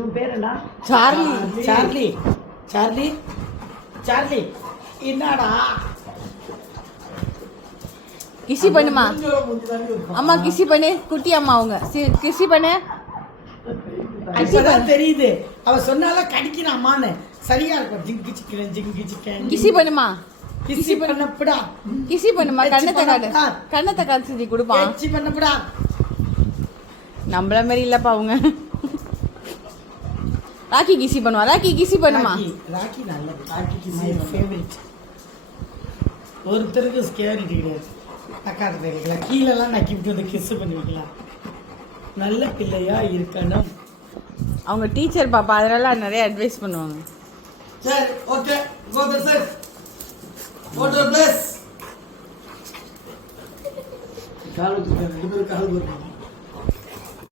இவன் பேர் என்ன? சார்லி. சார்லி சார்லி சார்லி என்னடா கிசி பண்ணுமா அம்மா, கிசி பண்ணு. குட்டி அம்மா அவங்க கிசி பண்ணு. இப்பதான் தெரியுது. அவ சொன்னால கடிக்கிறான் அம்மான்னு. சரியா இருக்கும். ஜிங்கு சிக்கன் ஜிங்கு சிக்கன். கிசி பண்ணுமா. கிசி பண்ணப்படா. கிசி பண்ணுமா. கண்ணத்தை காட்டு. கண்ணத்தை காட்டு கொடுப்பான். கிசி பண்ணப்படா. நம்மள மாதிரி இல்லப்பா அவங்க. ராக்கி கிசி பண்ணுவா. ராக்கி கிசி பண்ணுமா. ராக்கி நல்லது. ராக்கி கிசி ஃபேவரட். ஒருத்தருக்கு ஸ்கேரிட்டி கிடையாது. அக்காட்ட இருக்கலாம். கீழெல்லாம் நக்கி விட்டு வந்து கிஸ் பண்ணி வைக்கலாம். நல்ல பிள்ளையா இருக்கணும். அவங்க டீச்சர் பாப்பா, அதனால நிறைய அட்வைஸ் பண்ணுவாங்க. சரி, ஓகே, கோ தி சார். Water plus. கால் ஊத்துங்க. 2 பேரும் கால் ஊத்துங்க.